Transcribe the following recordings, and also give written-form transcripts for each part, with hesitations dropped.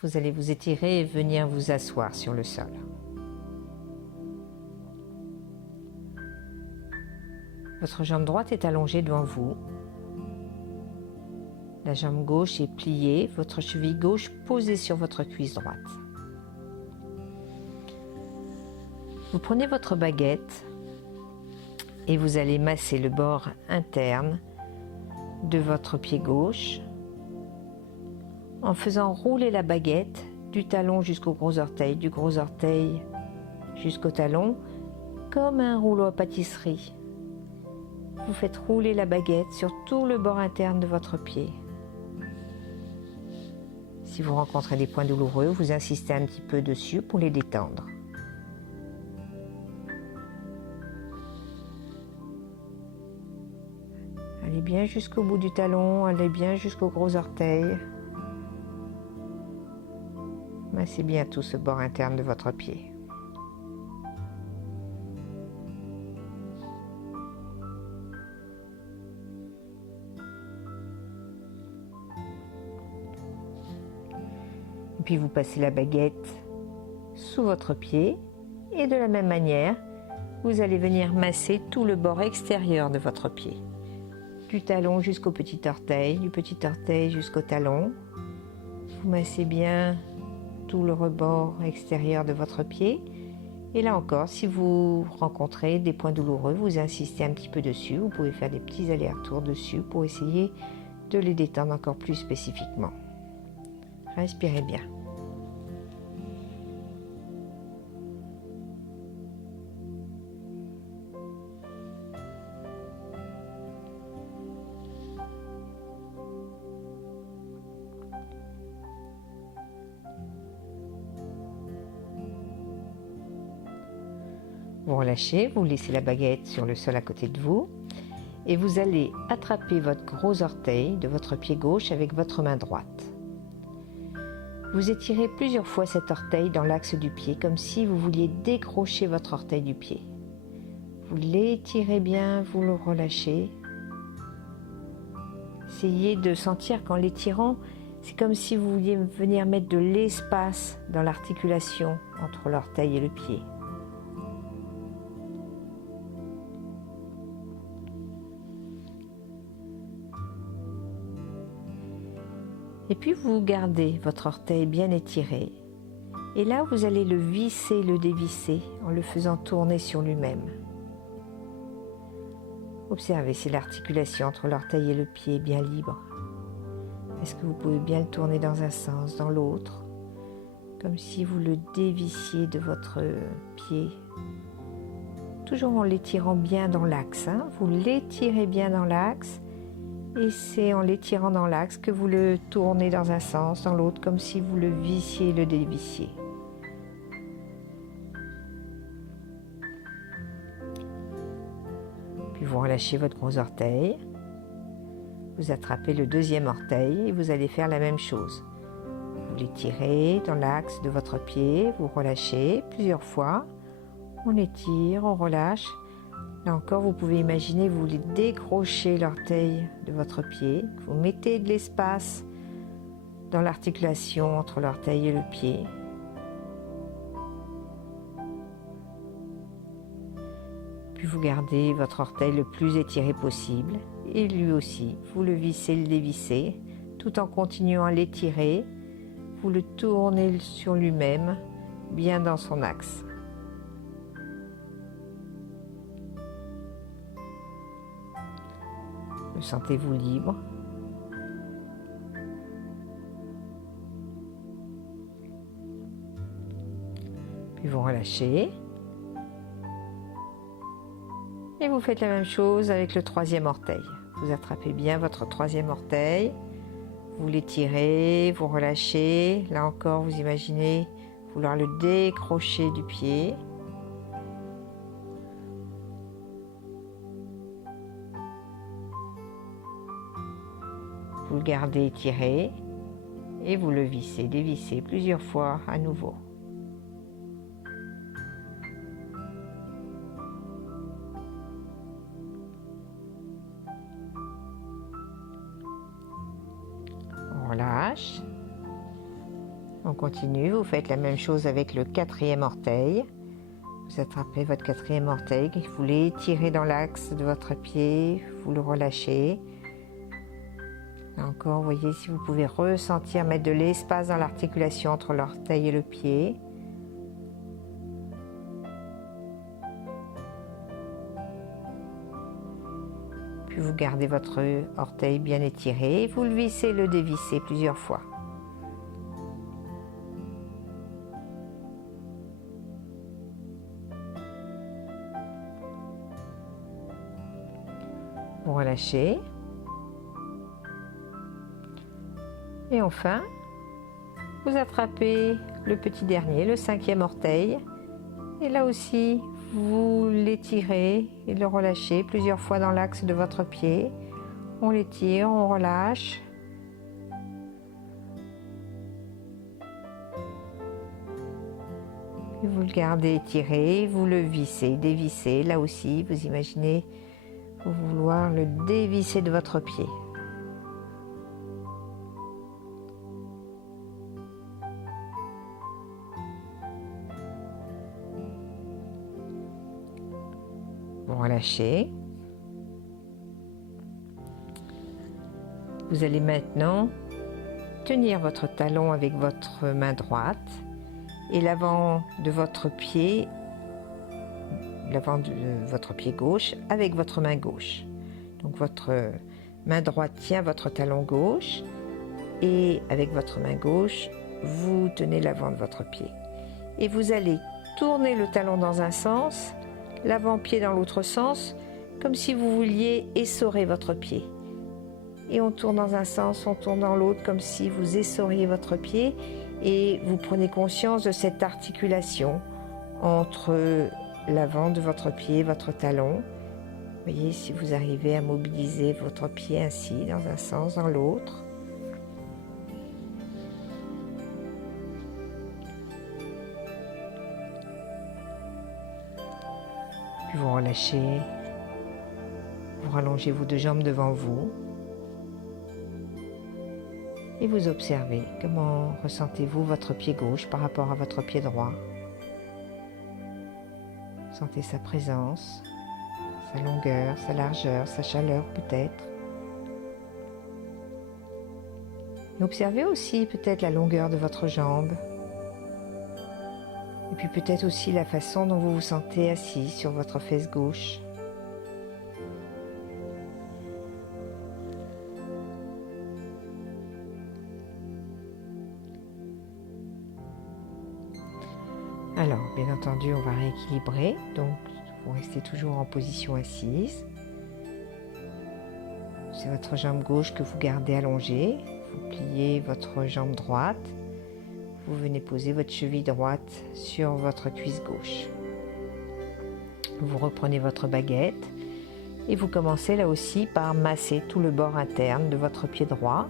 Vous allez vous étirer et venir vous asseoir sur le sol. Votre jambe droite est allongée devant vous. La jambe gauche est pliée, votre cheville gauche posée sur votre cuisse droite. Vous prenez votre baguette et vous allez masser le bord interne de votre pied gauche en faisant rouler la baguette du talon jusqu'au gros orteil, du gros orteil jusqu'au talon, comme un rouleau à pâtisserie. Vous faites rouler la baguette sur tout le bord interne de votre pied. Si vous rencontrez des points douloureux, vous insistez un petit peu dessus pour les détendre. Allez bien jusqu'au bout du talon, allez bien jusqu'au gros orteil. Massez bien tout ce bord interne de votre pied. Et puis vous passez la baguette sous votre pied et de la même manière, vous allez venir masser tout le bord extérieur de votre pied. Du talon jusqu'au petit orteil, du petit orteil jusqu'au talon. Vous massez bien tout le rebord extérieur de votre pied. Et là encore, si vous rencontrez des points douloureux, vous insistez un petit peu dessus. Vous pouvez faire des petits allers-retours dessus pour essayer de les détendre encore plus spécifiquement. Respirez bien. Vous relâchez, vous laissez la baguette sur le sol à côté de vous et vous allez attraper votre gros orteil de votre pied gauche avec votre main droite. Vous étirez plusieurs fois cet orteil dans l'axe du pied comme si vous vouliez décrocher votre orteil du pied. Vous l'étirez bien, vous le relâchez. Essayez de sentir qu'en l'étirant, c'est comme si vous vouliez venir mettre de l'espace dans l'articulation entre l'orteil et le pied. Et puis vous gardez votre orteil bien étiré. Et là, vous allez le visser, le dévisser en le faisant tourner sur lui-même. Observez si l'articulation entre l'orteil et le pied est bien libre. Est-ce que vous pouvez bien le tourner dans un sens, dans l'autre, comme si vous le dévissiez de votre pied. Toujours en l'étirant bien dans l'axe. Vous l'étirez bien dans l'axe. Et c'est en l'étirant dans l'axe que vous le tournez dans un sens, dans l'autre, comme si vous le vissiez et le dévissiez. Puis vous relâchez votre gros orteil. Vous attrapez le deuxième orteil et vous allez faire la même chose. Vous l'étirez dans l'axe de votre pied, vous relâchez plusieurs fois. On étire, on relâche. Là encore, vous pouvez imaginer, vous voulez décrocher l'orteil de votre pied. Vous mettez de l'espace dans l'articulation entre l'orteil et le pied. Puis vous gardez votre orteil le plus étiré possible. Et lui aussi, vous le vissez, le dévissez, tout en continuant à l'étirer. Vous le tournez sur lui-même, bien dans son axe. Le sentez-vous libre? Puis vous relâchez. Et vous faites la même chose avec le troisième orteil. Vous attrapez bien votre troisième orteil. Vous l'étirez, vous relâchez. Là encore, vous imaginez vouloir le décrocher du pied. Vous le gardez étiré et vous le vissez, dévissez plusieurs fois à nouveau. On relâche. On continue, vous faites la même chose avec le 4e orteil. Vous attrapez votre 4e orteil, vous l'étirez dans l'axe de votre pied, vous le relâchez. Encore, voyez si vous pouvez ressentir, mettre de l'espace dans l'articulation entre l'orteil et le pied. Puis vous gardez votre orteil bien étiré, vous le vissez, le dévissez plusieurs fois. Vous relâchez. Et enfin, vous attrapez le petit dernier, le 5e orteil. Et là aussi, vous l'étirez et le relâchez plusieurs fois dans l'axe de votre pied. On l'étire, on relâche. Et vous le gardez étiré, vous le vissez, dévissez. Là aussi, vous imaginez vouloir le dévisser de votre pied. Vous relâchez. Vous allez maintenant tenir votre talon avec votre main droite et l'avant de votre pied, gauche avec votre main gauche. Donc votre main droite tient votre talon gauche et avec votre main gauche, vous tenez l'avant de votre pied. Et vous allez tourner le talon dans un sens, l'avant-pied dans l'autre sens, comme si vous vouliez essorer votre pied. Et on tourne dans un sens, on tourne dans l'autre, comme si vous essoriez votre pied et vous prenez conscience de cette articulation entre l'avant de votre pied et votre talon. Voyez si vous arrivez à mobiliser votre pied ainsi, dans un sens, dans l'autre. Puis vous relâchez, vous rallongez vos 2 jambes devant vous et vous observez comment ressentez-vous votre pied gauche par rapport à votre pied droit. Sentez sa présence, sa longueur, sa largeur, sa chaleur peut-être. Et observez aussi peut-être la longueur de votre jambe. Et puis peut-être aussi la façon dont vous vous sentez assis sur votre fesse gauche. Alors, bien entendu, on va rééquilibrer. Donc, vous restez toujours en position assise. C'est votre jambe gauche que vous gardez allongée. Vous pliez votre jambe droite. Vous venez poser votre cheville droite sur votre cuisse gauche. Vous reprenez votre baguette et vous commencez là aussi par masser tout le bord interne de votre pied droit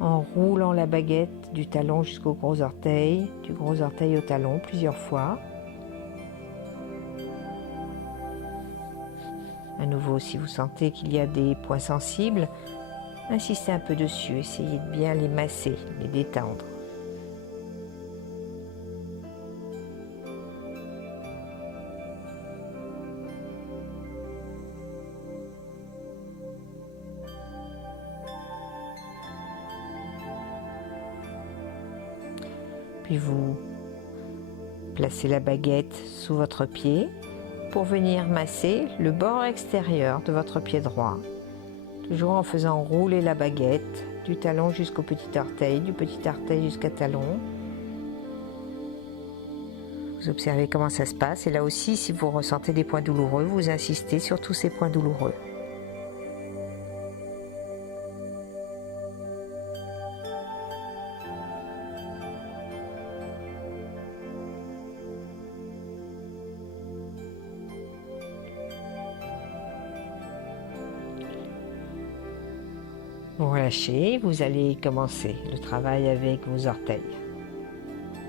en roulant la baguette du talon jusqu'au gros orteil, du gros orteil au talon plusieurs fois. À nouveau, si vous sentez qu'il y a des points sensibles, insistez un peu dessus, essayez de bien les masser, les détendre. Puis vous placez la baguette sous votre pied pour venir masser le bord extérieur de votre pied droit, toujours en faisant rouler la baguette du talon jusqu'au petit orteil, du petit orteil jusqu'à talon. Vous observez comment ça se passe et là aussi, si vous ressentez des points douloureux, vous insistez sur tous ces points douloureux. Vous relâchez, vous allez commencer le travail avec vos orteils.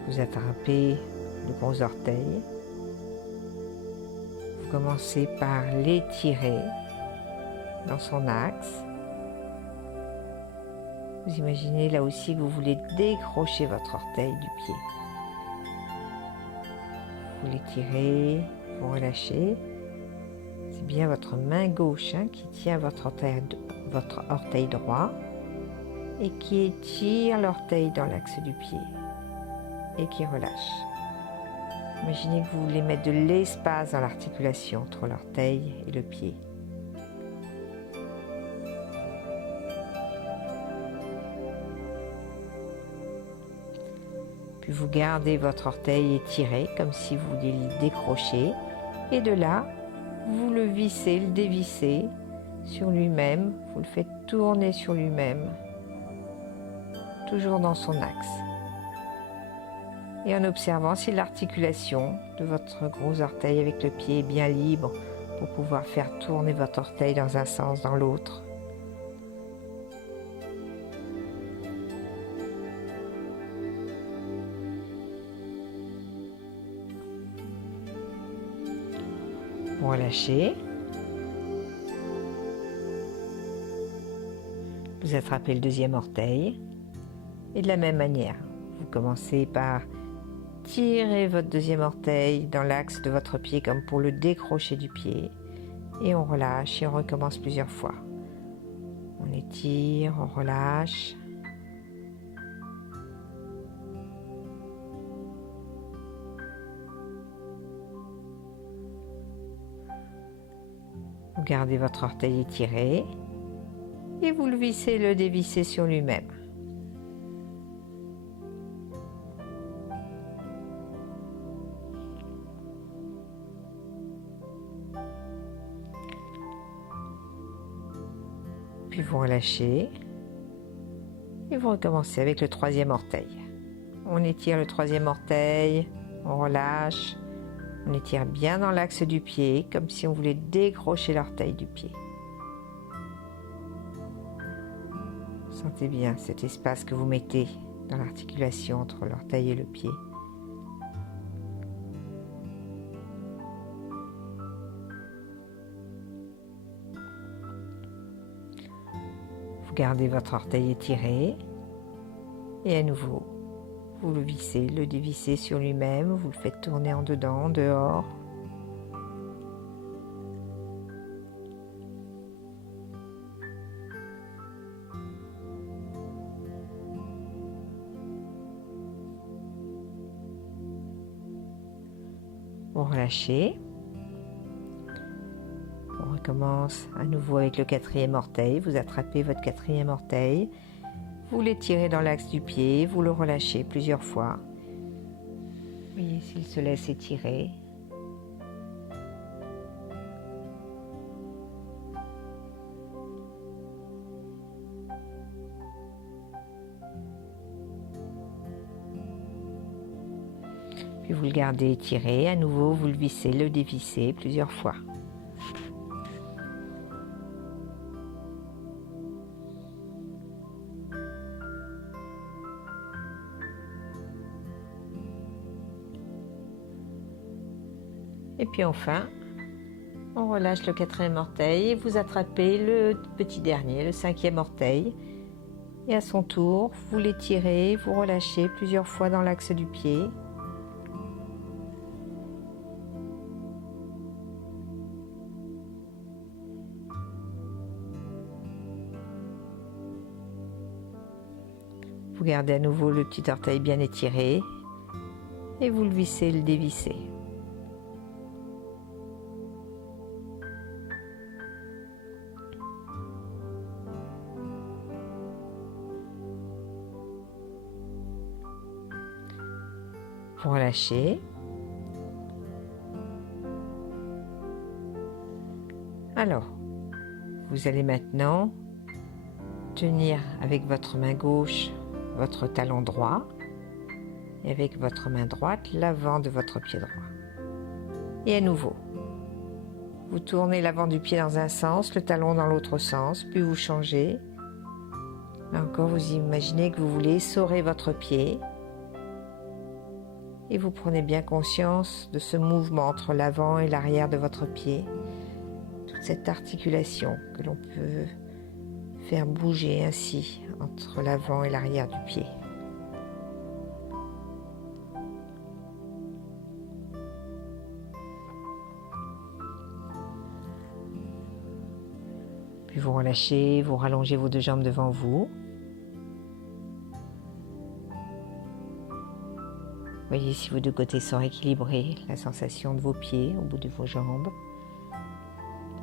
Vous attrapez le gros orteil. Vous commencez par l'étirer dans son axe. Vous imaginez là aussi que vous voulez décrocher votre orteil du pied. Vous l'étirez, vous relâchez. C'est bien votre main gauche qui tient votre orteil droit et qui étire l'orteil dans l'axe du pied et qui relâche. Imaginez que vous voulez mettre de l'espace dans l'articulation entre l'orteil et le pied. Puis vous gardez votre orteil étiré comme si vous vouliez le décrocher. Et de là, vous le vissez, le dévissez sur lui-même. Vous le faites tourner sur lui-même, toujours dans son axe. Et en observant si l'articulation de votre gros orteil avec le pied est bien libre pour pouvoir faire tourner votre orteil dans un sens, dans l'autre. Vous relâchez. Vous attrapez le deuxième orteil. Et de la même manière, vous commencez par tirer votre deuxième orteil dans l'axe de votre pied comme pour le décrocher du pied. Et on relâche et on recommence plusieurs fois. On étire, on relâche. Vous gardez votre orteil étiré et vous le vissez, le dévissez sur lui-même. Puis vous relâchez et vous recommencez avec le troisième orteil. On étire le troisième orteil, on relâche, on étire bien dans l'axe du pied comme si on voulait décrocher l'orteil du pied. Sentez bien cet espace que vous mettez dans l'articulation entre l'orteil et le pied. Vous gardez votre orteil étiré et à nouveau, vous le vissez, le dévissez sur lui-même, vous le faites tourner en dedans, en dehors. Vous relâchez. On recommence à nouveau avec le quatrième orteil. Vous attrapez votre quatrième orteil. Vous l'étirez dans l'axe du pied. Vous le relâchez plusieurs fois. Vous voyez s'il se laisse étirer. Puis vous le gardez étiré. À nouveau, vous le vissez, le dévissez plusieurs fois. Et puis enfin, on relâche le quatrième orteil et vous attrapez le petit dernier, le cinquième orteil. Et à son tour, vous l'étirez, vous relâchez plusieurs fois dans l'axe du pied. Vous gardez à nouveau le petit orteil bien étiré et vous le vissez, le dévissez. Vous relâchez. Alors, vous allez maintenant tenir avec votre main gauche votre talon droit et avec votre main droite l'avant de votre pied droit. Et à nouveau, vous tournez l'avant du pied dans un sens, le talon dans l'autre sens, puis vous changez. Là encore, vous imaginez que vous voulez essorer votre pied et vous prenez bien conscience de ce mouvement entre l'avant et l'arrière de votre pied, toute cette articulation que l'on peut faire bouger ainsi entre l'avant et l'arrière du pied. Puis vous relâchez, vous rallongez vos deux jambes devant vous. Voyez si vos deux côtés sont équilibrés, la sensation de vos pieds au bout de vos jambes,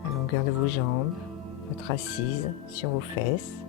la longueur de vos jambes, votre assise sur vos fesses.